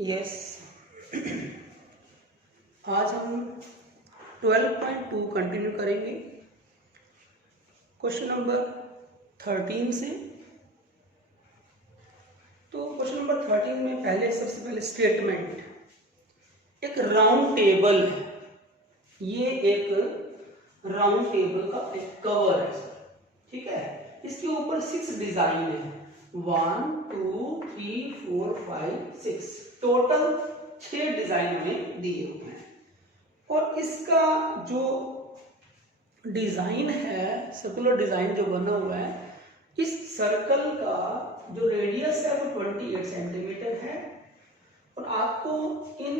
Yes, आज हम 12.2 continue करेंगे क्वेश्चन नंबर 13 से। तो क्वेश्चन नंबर 13 में सबसे पहले स्टेटमेंट, एक राउंड टेबल है, ये एक राउंड टेबल का एक कवर है, ठीक है। इसके ऊपर 6 डिजाइन है, 1 2 3 4 5 6, टोटल 6 डिजाइन हमें दिए हुए हैं। और इसका जो डिजाइन है, सर्कुलर डिजाइन जो बना हुआ है, इस सर्कल का जो रेडियस है वो 28 सेंटीमीटर है। और आपको इन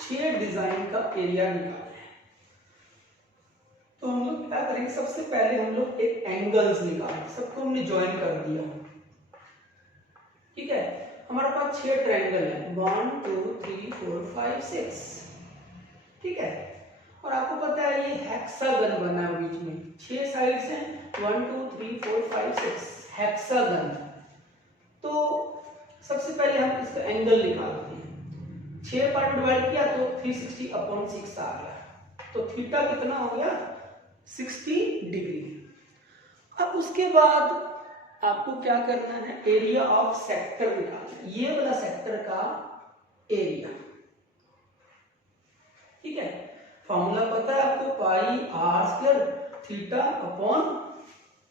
6 डिजाइन का एरिया निकालना है। तो हम लोग क्या करेंगे, सबसे पहले हम लोग एक एंगल्स निकालेंगे। सबको हमने ज्वाइन कर दिया, ठीक है। हमारे पास 6 ट्रायंगल है, 1 2 3 4 5 6, ठीक है। और आपको पता है ये हेक्सागन बना है, बीच में 6 साइड्स हैं, 1 2 3 4 5 6, हेक्सागन। तो सबसे पहले हम इसका एंगल निकालते हैं। 6 पार्ट में डिवाइड किया तो 360/6 आ गया। तो थीटा कितना हो गया, 60 डिग्री। अब उसके बाद आपको क्या करना है, एरिया ऑफ सेक्टर निकालना है, ये वाला सेक्टर का एरिया, ठीक है। फॉर्मूला पता है आपको, पाई r² थीटा अपॉन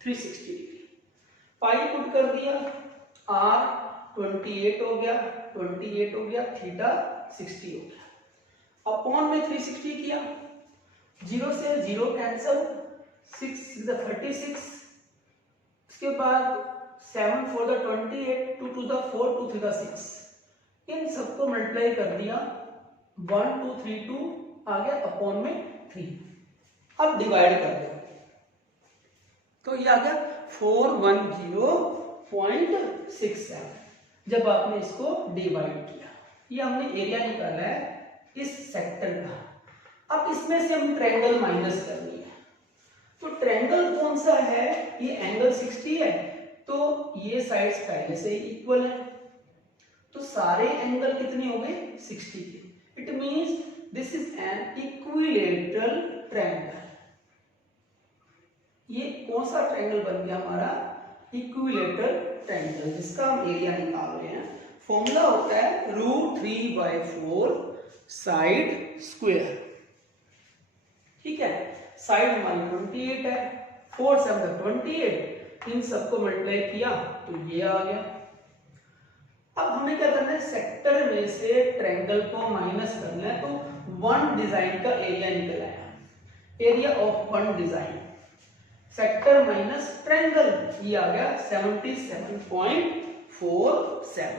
360 डिग्री। पाई पुट कर दिया, r 28 हो गया, 28 हो गया, थीटा 60 हो गया। अपॉन में 360 किया, 0 से 0 कैंसल, 6 36। इसके बाद 7 4 28, 2 2 4, 2 3 6, इन सबको मल्टीप्लाई कर दिया, 1 2 3 2 आ गया, अपॉन में 3। अब डिवाइड कर दो, तो ये आ गया 410.67। जब आपने इसको डिवाइड किया, ये हमने एरिया निकाला है इस सेक्टर का। अब इसमें से हम ट्रायंगल माइनस करनी है। तो ट्रायंगल कौन सा है, ये एंगल 60 है, तो ये साइड्स पहले से ही इक्वल है, तो सारे एंगल कितने हो गए, 60 के। It means this is an equilateral triangle. ये कौन सा ट्रायंगल बन गया हमारा, इक्विलैटरल ट्रायंगल, जिसका हम एरिया निकाल रहे हैं। फॉर्मूला होता है √3/4 साइड स्क्वायर, ठीक है। साइड हमारी 28 है, 4 7 28, इन सबको मल्टीप्लाई किया तो ये आ गया। अब हमें क्या करना है, सेक्टर में से ट्रायंगल को माइनस करना है। तो 1 डिजाइन का एरिया निकल आया, area of 1 design, sector minus triangle, ये आ गया 77.47।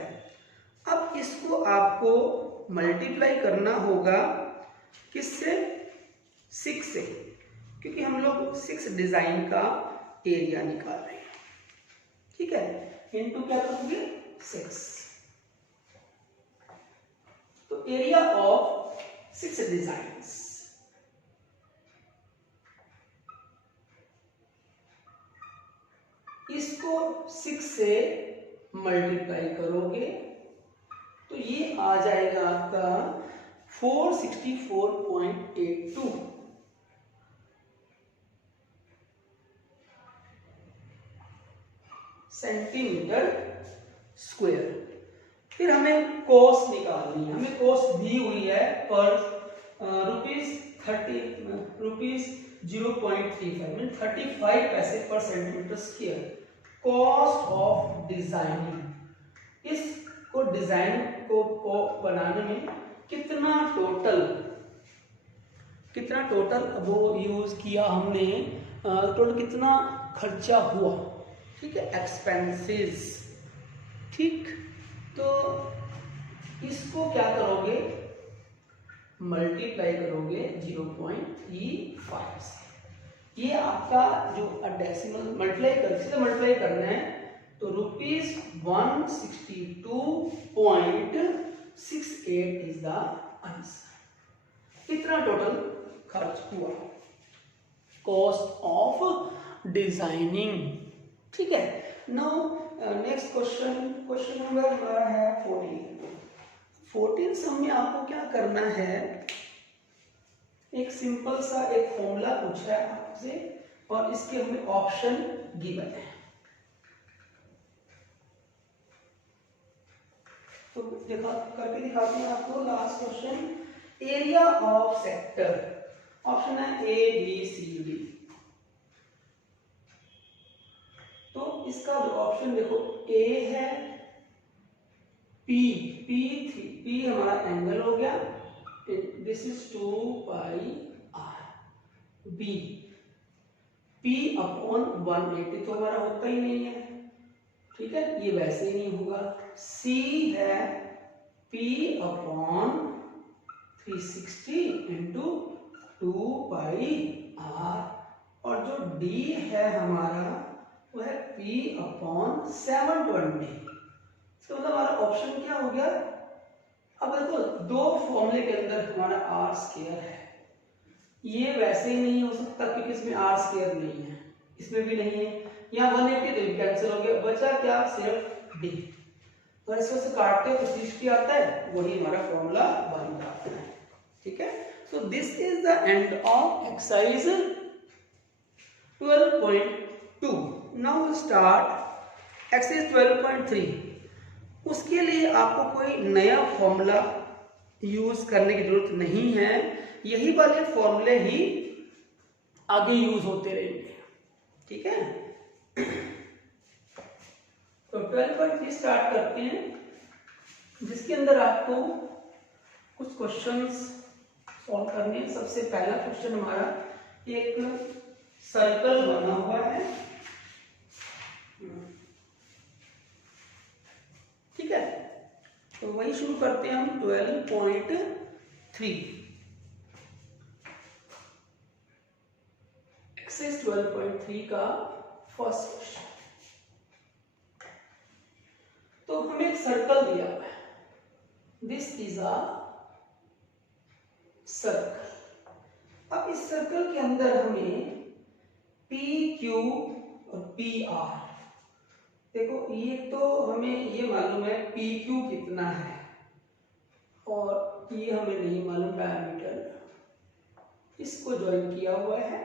अब इसको आपको मल्टीप्लाई करना होगा किससे, 6 से, क्योंकि हम लोग 6 डिजाइन का एरिया निकाल रहे हैं, ठीक है। इनटू क्या करोगे, 6। तो एरिया ऑफ 6 डिजाइन्स, इसको 6 से मल्टीप्लाई करोगे तो ये आ जाएगा आपका 464.82 सेंटीमीटर स्क्वायर। फिर हमें कॉस्ट निकालनी है। हमें कॉस्ट दी हुई है पर रुपीज 0.35, 35 पैसे पर centimetre square. Cost of designing, इसको डिजाइन को बनाने में कितना टोटल वो यूज किया हमने, टोटल कितना खर्चा हुआ, ठीक है, एक्सपेंसेस, ठीक। तो इसको क्या करोगे, मल्टीप्लाई करोगे 0.35 से। ये आपका जो डेसिमल मल्टीप्लाई करना है, तो ₹162.68 इज द आंसर। इतना टोटल खर्च हुआ, कॉस्ट ऑफ डिजाइनिंग, ठीक है। नाउ नेक्स्ट क्वेश्चन नंबर हमारा है 14। 14 सम में आपको क्या करना है, एक सिंपल सा एक फॉर्मूला पूछा है आपसे और इसके हमें ऑप्शन गिवन है। तो देखा करके दिखाते हैं आपको last question, area of sector, option है ए बी सी डी। तो इसका जो ऑप्शन देखो ए है, पी पी थी, पी हमारा एंगल हो गया, this is 2 pi R. B P upon 180 तो हमारा होता ही नहीं है, ठीक है, ये वैसे ही नहीं होगा। सी है P upon 360 into 2 pi R, और जो डी है हमारा वो है पी अपॉन 720। तो मतलब हमारा ऑप्शन क्या हो गया, अब देखो दो फॉर्मूले के अंदर हमारा आर स्क्वायर है, ये वैसे ही नहीं हो सकता क्योंकि इसमें आर स्क्वायर नहीं है, इसमें भी नहीं है, यहाँ 180 तो कैंसिल हो गया, बचा क्या सिर्फ डी। तो इसको से काटते हैं तो 60 आता है, वही हमारा फॉर्मूला बन जाता है, ठीक है। So this is the end of exercise 12.2। Now start exercise 12.3। उसके लिए आपको कोई नया फॉर्मूला यूज करने की जरूरत नहीं है, यही वाले फॉर्मूले ही आगे यूज होते रहेंगे, ठीक है। तो 12.3 स्टार्ट करते हैं, जिसके अंदर आपको कुछ क्वेश्चंस सॉल्व करने हैं। सबसे पहला क्वेश्चन हमारा एक सर्कल बना हुआ है, ठीक है। तो वही शुरू करते हैं हम 12.3। एक्सरसाइज 12.3 का फर्स्ट क्वेश्चन। तो हमें एक सर्कल दिया हुआ है, दिस इज अ सर्कल। अब इस सर्कल के अंदर हमें पी क्यू और पी आर, देखो ये तो हमें ये मालूम है पी क्यू कितना है और ये हमें नहीं मालूम डायमीटर, इसको ज्वाइन किया हुआ है,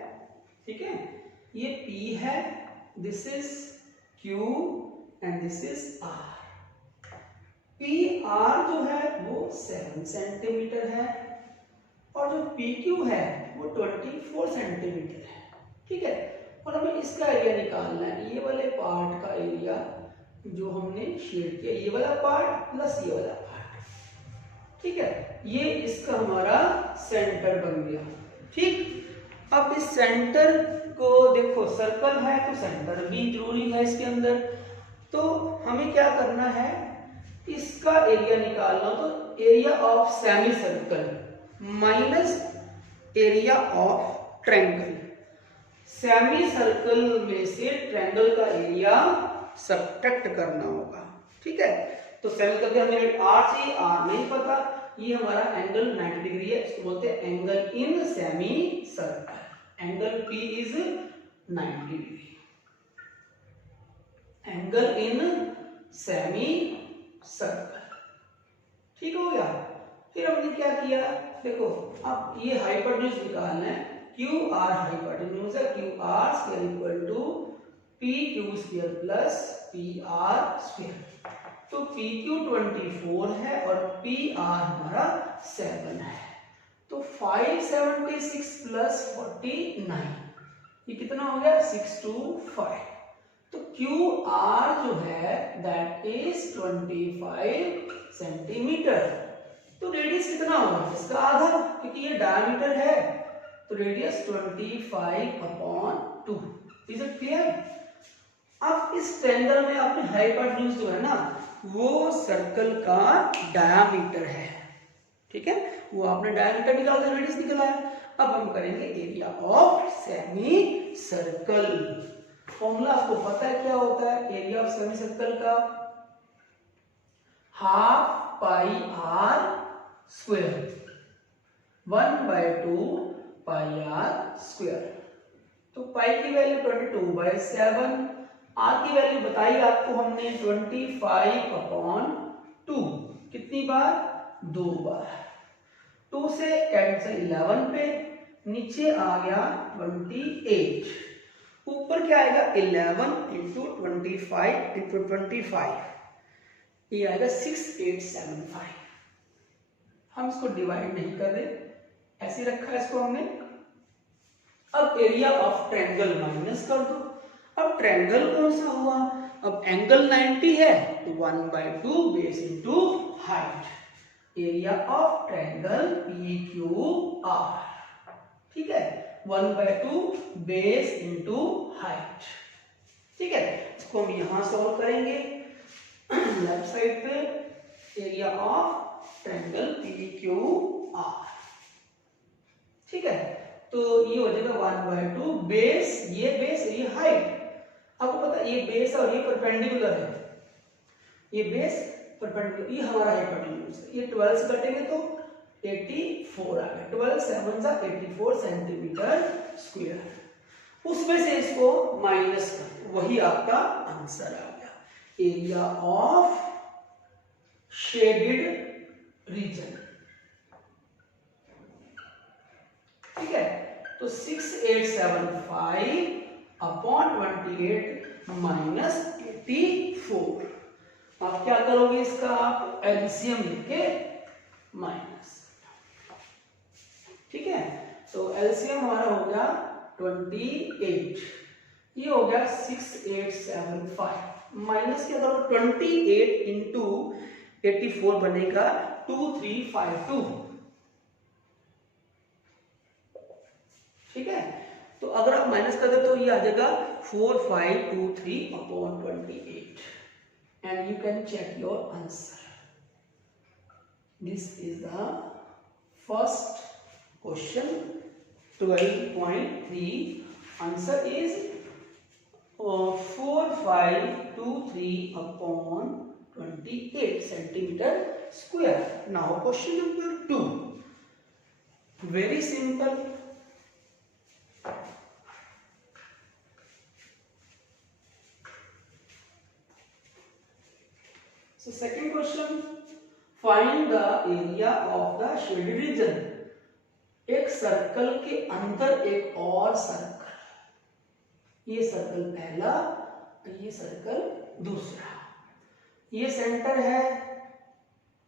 ठीक है। ये P है, this is Q and this is R। P R जो है वो 7 सेंटीमीटर है और जो PQ है वो 24 सेंटीमीटर है, ठीक है। और हमें इसका एरिया निकालना है, ये वाले पार्ट का एरिया जो हमने शेड किया, ये वाला पार्ट प्लस ये वाला पार्ट, ठीक है। ये इसका हमारा सेंटर बन गया, ठीक। अब इस सेंटर को देखो, सर्कल है तो सेंटर भी जरूरी है इसके अंदर, तो हमें क्या करना है, इसका एरिया निकालना। तो area of semi circle minus area of triangle, semi circle में से ट्रायंगल का एरिया सब्ट्रैक्ट करना होगा, ठीक है। तो सेमी सर्कल हमें आर चाहिए, आर नहीं पता, ये हमारा एंगल 90 डिग्री है, इसको बोलते हैं angle in semi circle. Angle P is 90 degree, angle in semi circle, ठीक हो गया। फिर हमने क्या किया, देखो अब ये हाइपोटेन्यूज निकालना है, क्यू आर हाइपोटेन्यूज है, Q R square equal to P Q square plus P R square. तो पी क्यू 24 है और पी आर हमारा 7 है, तो 576 प्लस 49, ये कितना हो गया 625। तो क्यू आर जो है दैट इज 25 सेंटीमीटर। तो रेडियस कितना होगा, इसका आधा, क्योंकि ये डायमीटर है, तो रेडियस 25/2। Is it clear. अब इस ट्रायंगल में आपने हाइपोटेन्यूज जो है ना वो सर्कल का डायमीटर है, ठीक है, वो आपने डायमीटर निकाल दिया, रेडियस निकला है। अब हम करेंगे area of semi circle. Formula आपको पता है क्या होता है एरिया ऑफ सेमी सर्कल का, half pi R square 1/2 pi R square. तो पाई की वैल्यू 22/7, आर की वैल्यू बताई आपको हमने 25/2, कितनी बार 2 बार, 2 से कैंसिल 11 पे, नीचे आ गया 28, ऊपर क्या आएगा 11 इंटू 25 इंटू 25, ये आएगा 6875। हम इसको डिवाइड नहीं कर रहे, ऐसे रखा है इसको हमने। अब एरिया ऑफ ट्रायंगल माइनस कर दो। अब ट्रायंगल कौन सा हुआ, अब एंगल 90 है तो 1/2 base into height, area of triangle PQR, ठीक है, 1/2 बेस इंटू हाइट, ठीक है। इसको हम यहां सॉल्व करेंगे, लेफ्ट साइड पे एरिया ऑफ ट्रायंगल PQR, ठीक है। तो ये हो जाएगा 1/2 बेस, ये हाइट। आपको पता है ये बेस और ये परपेंडिकुलर है, ये बेस परपेंडिकुलर, ये हमारा हाइपोटेन्यूज है। ये 12 से कटेंगे तो 84 आ गया, 12 7 जा 84 सेंटीमीटर स्क्वायर। उसमें से इसको माइनस कर, वही आपका आंसर आ गया, एरिया ऑफ शेडेड रीजन, ठीक है। तो 6875 अपॉन 28 माइनस 84, आप क्या करोगे, इसका आप एलसीएम लेके माइनस, ठीक है। तो एलसीएम हमारा हो गया 28, ये हो गया 6875, माइनस क्या करो 28 इंटू 84 बनेगा 2352, ठीक है। तो अगर आप माइनस कर दे तो ये आ जाएगा 4523 upon 28, and you can check your answer. This is the first question 12.3, answer is 4523 upon 28 centimetre square. Now question number 2, very simple. So second question, find the area of the shaded region। एक circle के अंदर एक और circle, ये circle पहला, ये circle दूसरा, ये सेंटर है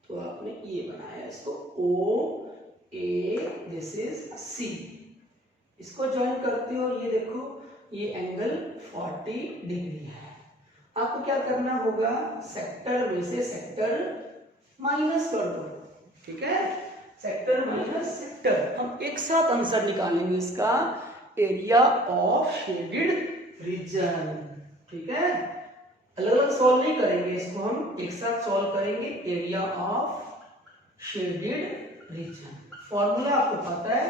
तो आपने ये बनाया इसको O A, this is C, इसको ज्वाइन करते हो, ये देखो ये एंगल 40 डिग्री है। आपको क्या करना होगा, सेक्टर में से सेक्टर माइनस कर दो, ठीक है, सेक्टर माइनस सेक्टर। हम एक साथ आंसर निकालेंगे इसका, एरिया ऑफ शेडेड रीजन, ठीक है। अलग अलग सॉल्व नहीं करेंगे इसको, हम एक साथ सॉल्व करेंगे, area of shaded region. Formula आपको पता है,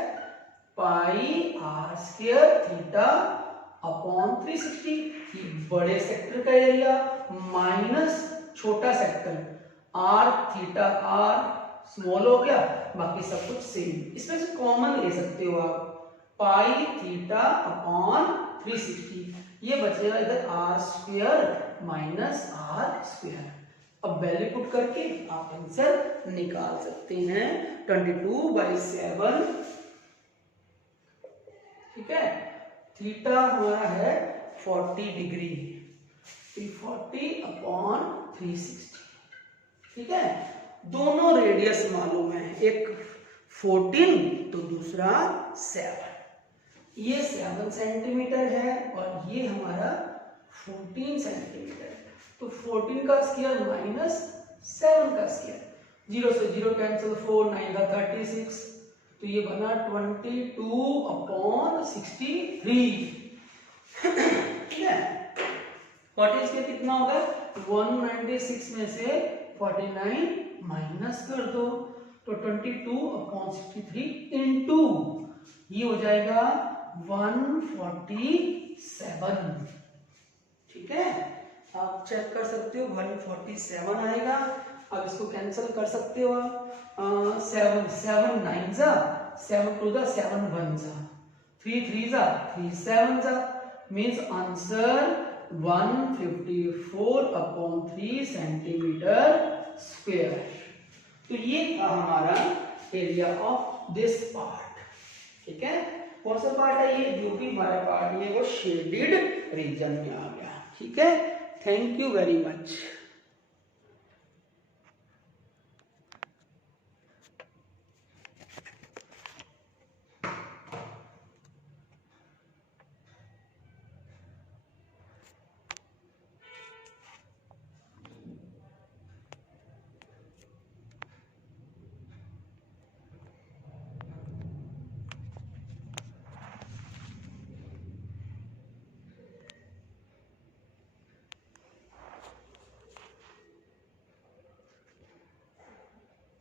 pi R square theta upon 360, बड़े सेक्टर का एरिया माइनस छोटा sector, R theta R small हो गया, बाकी सब कुछ सेम। इसमें से कॉमन ले सकते हो आप, पाई थीटा अपॉन 360, ये बचेगा इधर R square minus R square. अब वैल्यू पुट करके आप आंसर निकाल सकते हैं, 22/7, ठीक है। थीटा हमारा है 40 डिग्री, 340 अपॉन 360, ठीक है। दोनों रेडियस मालूम है, एक 14 तो दूसरा 7, ये 7 सेंटीमीटर है और ये हमारा 14 सेंटीमीटर। तो 14 का स्क्वायर माइनस 7 का स्क्वायर, 0 से 0 कैंसिल, 4 9 का 36, तो ये बना 22 अपॉन 63, ठीक है। 40 के कितना होगा, 196 में से 49 माइनस कर दो, तो 22 अपॉन 63 इंटू ये हो जाएगा 147, ठीक है। आप चेक कर सकते हो 147 आएगा। अब इसको कैंसिल कर सकते हो आप, 7 7 9 जा, 7 2 जा, 7 1 जा, 3 3 जा, 3 7 जा, means answer 154 upon 3 centimetre square. तो ये था हमारा एरिया ऑफ दिस पार्ट। ठीक है, कौन सा पार्ट है ये, जो भी हमारा पार्ट ये वो शेडेड रीजन में आ गया। ठीक है, थैंक यू वेरी मच।